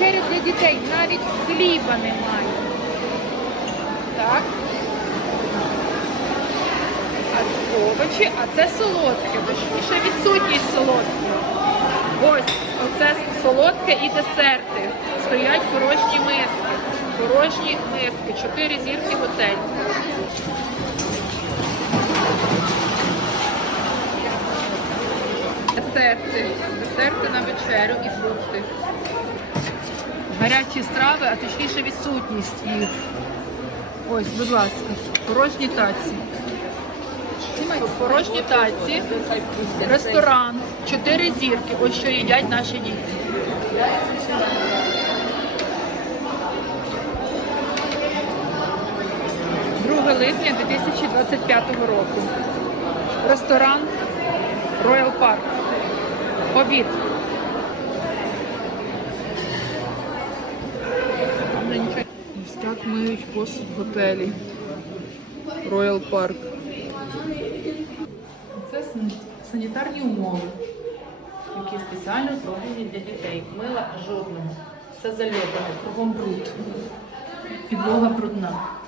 вечеря для дітей, навіть хліба немає. Так. А овочі, а це солодке, точніше відсутність солодкого. Ось, оце солодке і десерти. Стоять порожні миски. Порожні миски. Чотири зірки готель. Десерти. Десерти на вечерю і фрукти. Гарячі страви, а точніше відсутність їх. Ось, будь ласка, порожні таці. Порожні таці, ресторан, чотири зірки. Ось що їдять наші діти. Липня 2025 року. Ресторан Royal Park. Обід. Ось так миють посуд в готелі. Royal Park. Це санітарні умови, які спеціально зроблені для дітей. Мила жодного. Все зальопане, кругом бруд. Підлога брудна.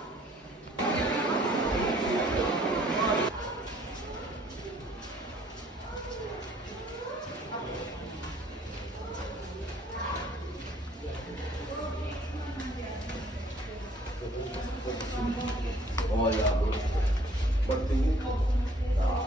Olha, botei. Tá.